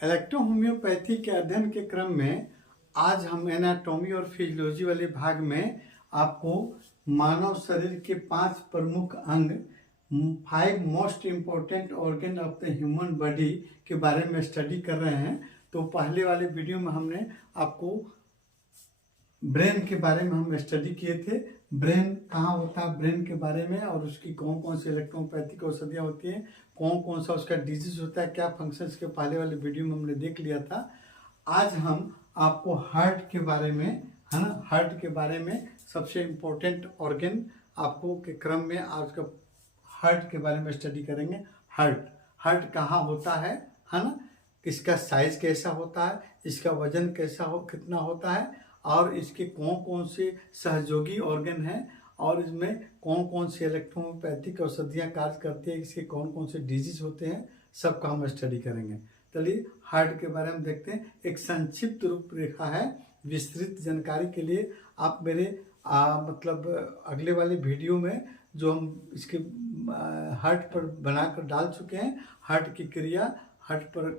Electrohomoeopathy के अध्ययन के क्रम में आज हम एनाटॉमी और फिजियोलॉजी वाले भाग में आपको मानव शरीर के 5 प्रमुख अंग 5 most important organ of the human body के बारे में स्टडी कर रहे हैं। तो पहले वाले वीडियो में हमने आपको ब्रेन के बारे में हम स्टडी किए थे। ब्रेन कहाँ होता है, ब्रेन के बारे में और उसकी कौन कौन सी इलेक्ट्रोपैथिक औषधियाँ होती हैं, कौन कौन सा उसका डिजीज होता है, क्या फंक्शंस के पहले वाले वीडियो में हमने देख लिया था। आज हम आपको हार्ट के बारे में, है ना, हार्ट के बारे में सबसे इम्पोर्टेंट ऑर्गन आपको के क्रम में आज का हार्ट के बारे में स्टडी करेंगे। हार्ट कहाँ होता है ना, इसका साइज कैसा होता है, इसका वजन कैसा कितना होता है और इसके कौन कौन से सहयोगी ऑर्गन हैं और इसमें कौन कौन से इलेक्ट्रोपैथिक औषधियाँ कार्य करती है, इसके कौन कौन से डिजीज होते हैं, सबका हम स्टडी करेंगे। चलिए हार्ट के बारे में देखते हैं। एक संक्षिप्त रूपरेखा है, विस्तृत जानकारी के लिए आप मेरे मतलब अगले वाले वीडियो में जो हम इसके हार्ट पर बनाकर डाल चुके हैं, हार्ट की क्रिया, हार्ट पर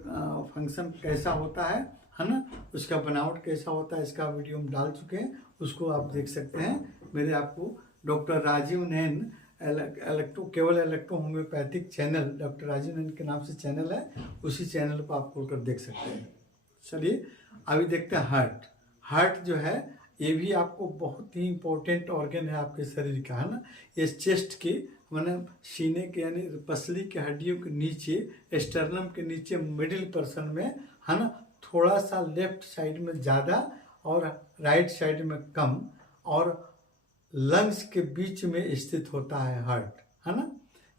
फंक्शन कैसा होता है ना, उसका बनावट कैसा होता है, इसका वीडियो हम डाल चुके हैं, उसको आप देख सकते हैं। मेरे आपको डॉक्टर राजीव नैन केवल electro homeopathic channel, doctor Rajiv Nain के नाम से चैनल है, उसी चैनल पर आप खोलकर देख सकते हैं। चलिए अभी देखते हैं हार्ट जो है ये भी आपको बहुत ही इम्पोर्टेंट ऑर्गन है आपके शरीर का, है ना। ये चेस्ट के मतलब सीने के यानी पसली के हड्डियों के नीचे, स्टर्नम के नीचे मिडिल पर्सन में, है ना, थोड़ा सा लेफ्ट साइड में ज़्यादा और राइट साइड में कम और लंग्स के बीच में स्थित होता है हार्ट, है ना।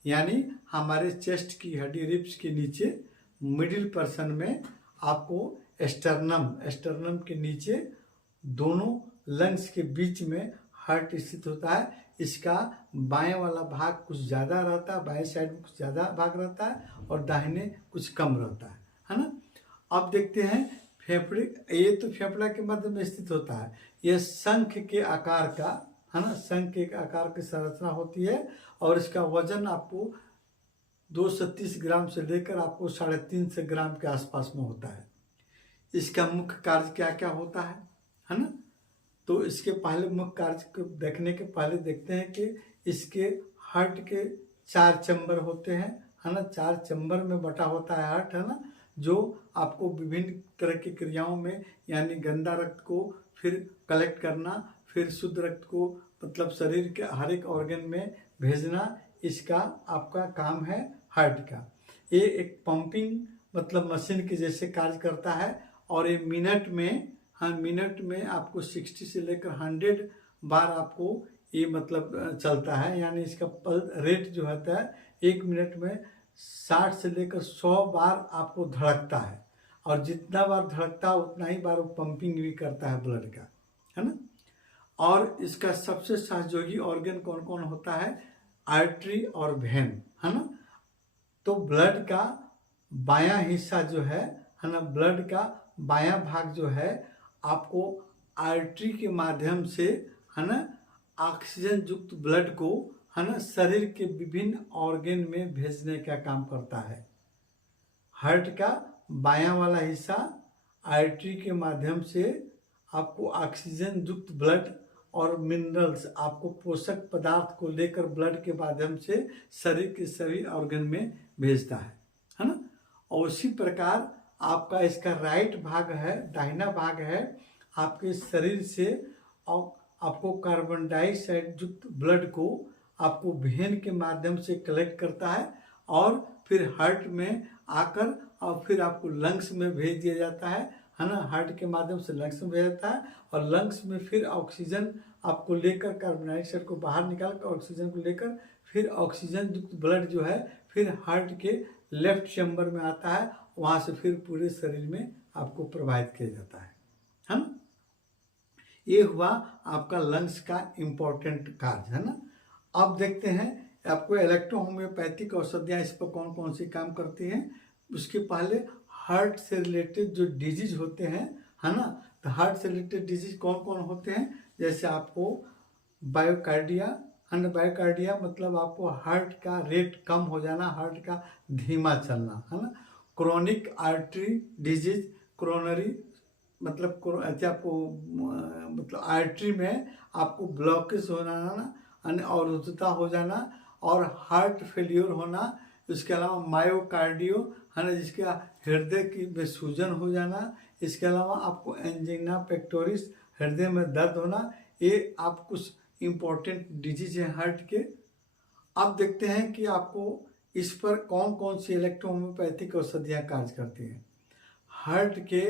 यानी हमारे चेस्ट की हड्डी रिब्स के नीचे मिडिल पर्सन में आपको स्टर्नम के नीचे दोनों लंग्स के बीच में हार्ट स्थित होता है। इसका बाएं वाला भाग कुछ ज़्यादा रहता है, बाएं साइड में कुछ ज़्यादा भाग रहता है और दाहिने कुछ कम रहता है ना। अब देखते हैं फेफड़े, ये तो फेफड़ा के मध्य में स्थित होता है। यह शंख के आकार का, है ना, शंख के आकार की संरचना होती है और इसका वजन आपको 230 ग्राम से लेकर आपको 350 ग्राम के आसपास में होता है। इसका मुख्य कार्य क्या क्या होता है ना। तो इसके पहले मुख्य कार्य को देखने के पहले देखते हैं कि इसके हार्ट के 4 चैम्बर होते हैं, है ना, 4 चैम्बर में बटा होता है हार्ट, है ना, जो आपको विभिन्न तरह की क्रियाओं में यानी गंदा रक्त को फिर कलेक्ट करना, फिर शुद्ध रक्त को मतलब शरीर के हर एक ऑर्गन में भेजना, इसका आपका काम है हार्ट का। ये एक पंपिंग मतलब मशीन के जैसे कार्य करता है और ये मिनट में आपको 60 से लेकर 100 बार आपको ये मतलब चलता है। यानी इसका पल्स रेट जो होता है 1 मिनट में 60 से लेकर 100 बार आपको धड़कता है और जितना बार धड़कता है उतना ही बार वो पंपिंग भी करता है ब्लड का, है ना। और इसका सबसे सहयोगी ऑर्गन कौन कौन होता है, आर्टरी और वेन, है ना। तो ब्लड का बायां हिस्सा जो है ना, ब्लड का बायां भाग जो है आपको आर्टरी के माध्यम से, है ना, ऑक्सीजन युक्त ब्लड को, है ना, शरीर के विभिन्न ऑर्गन में भेजने का काम करता है। हार्ट का बायां वाला हिस्सा आर्टरी के माध्यम से आपको ऑक्सीजन युक्त ब्लड और मिनरल्स, आपको पोषक पदार्थ को लेकर ब्लड के माध्यम से शरीर के सभी ऑर्गन में भेजता है ना। और उसी प्रकार आपका इसका राइट भाग है, दाहिना भाग है, आपके शरीर से और आपको कार्बन डाइऑक्साइड युक्त ब्लड को आपको वेन के माध्यम से कलेक्ट करता है और फिर हार्ट में आकर और फिर आपको लंग्स में भेज दिया जाता है ना। हार्ट के माध्यम से लंग्स में भेजा जाता है और लंग्स में फिर ऑक्सीजन आपको लेकर कार्बन डाइऑक्साइड को बाहर निकाल कर ऑक्सीजन को लेकर फिर ऑक्सीजन युक्त ब्लड जो है फिर हार्ट के लेफ्ट चैम्बर में आता है, वहाँ से फिर पूरे शरीर में आपको प्रवाहित किया जाता है ना। ये हुआ आपका लंग्स का इम्पोर्टेंट कार्य, है ना। अब देखते हैं आपको इलेक्ट्रो होम्योपैथिक औषधियाँ इस पर कौन कौन सी काम करती हैं। उसके पहले हार्ट से रिलेटेड जो डिजीज होते हैं, है ना, तो हार्ट से रिलेटेड डिजीज कौन कौन होते हैं, जैसे आपको बायोकार्डिया, है ना, बायोकार्डिया मतलब आपको हार्ट का रेट कम हो जाना, हार्ट का धीमा चलना, है ना, क्रोनिक आर्टरी डिजीज, क्रोनरी मतलब आपको मतलब आर्टरी में आपको ब्लॉकेज हो जाना, अवरुद्धता हो जाना और हार्ट फेल्योर होना। इसके अलावा मायोकार्डियो है ना, जिसका हृदय की में सूजन हो जाना। इसके अलावा आपको एंजिना पेक्टोरिस, हृदय में दर्द होना। ये आप कुछ इम्पोर्टेंट डिजीज हैं हार्ट के। अब देखते हैं कि आपको इस पर कौन कौन सी इलेक्ट्रोहोम्योपैथिक औषधियाँ कार्य करती हैं। हार्ट के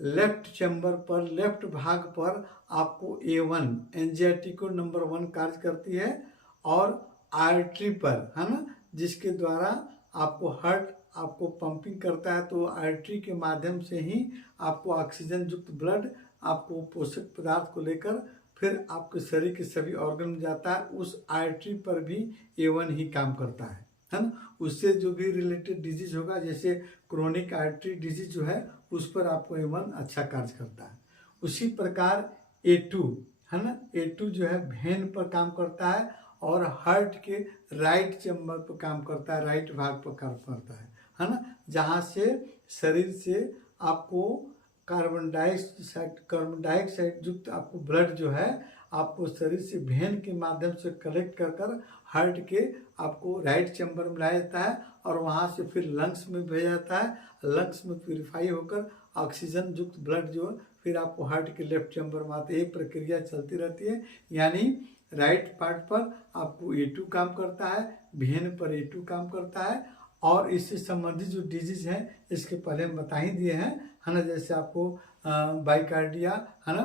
लेफ्ट चैम्बर पर, लेफ्ट भाग पर आपको A1 एंजियाटिको नंबर 1 कार्य करती है, और आर्टरी पर है ना, जिसके द्वारा आपको हार्ट आपको पंपिंग करता है, तो आर्टरी के माध्यम से ही आपको ऑक्सीजन युक्त ब्लड आपको पोषक पदार्थ को लेकर फिर आपके शरीर के सभी ऑर्गन में जाता है। उस आर्टरी पर भी A1 ही काम करता है ना। उससे जो भी रिलेटेड डिजीज होगा, जैसे क्रोनिक आर्टरी डिजीज जो है, उस पर आपको A1 अच्छा कार्य करता है। उसी प्रकार A2 है ना, A2 जो है वेन पर काम करता है और हार्ट के राइट चैम्बर पर काम करता है, राइट भाग पर काम करता है ना, जहाँ से शरीर से आपको कार्बन डाइऑक्साइड युक्त आपको ब्लड जो है आपको शरीर से वेन के माध्यम से कलेक्ट कर हार्ट के आपको राइट चैम्बर में लाया जाता है, और वहाँ से फिर लंग्स में भेजा जाता है। लंग्स में प्यूरिफाई होकर ऑक्सीजन युक्त ब्लड जो फिर आपको हार्ट के लेफ्ट चैम्बर में आते, एक प्रक्रिया चलती रहती है। यानी राइट पार्ट पर आपको A2 काम करता है, वेन पर A2 काम करता है, और इससे संबंधित जो डिजीज हैं इसके पहले हम बता ही दिए हैं है ना, जैसे आपको बाइकार्डिया है ना,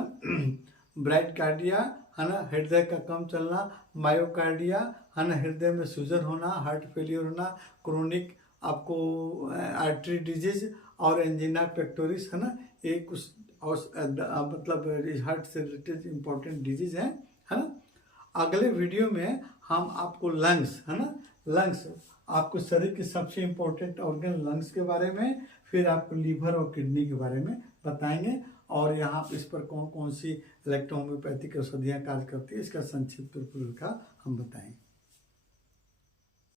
ब्राइडकार्डिया है ना, हृदय का कम चलना, मायोकार्डिया है ना, हृदय में सूजन होना, हार्ट फेलियर होना, क्रोनिक आपको आर्टरी डिजीज, और एंजिना पेक्टोरिस है ना, ये कुछ मतलब हार्ट से रिलेटेड इम्पोर्टेंट डिजीज है ना। अगले वीडियो में हम आपको लंग्स है ना, लंग्स आपको शरीर के सबसे इम्पोर्टेंट ऑर्गन लंग्स के बारे में, फिर आपको लीवर और किडनी के बारे में बताएंगे, और यहाँ इस पर कौन कौन सी इलेक्ट्रोहोम्योपैथिक औषधियाँ कार्य करती है इसका संक्षिप्त रूप हम बताएंगे।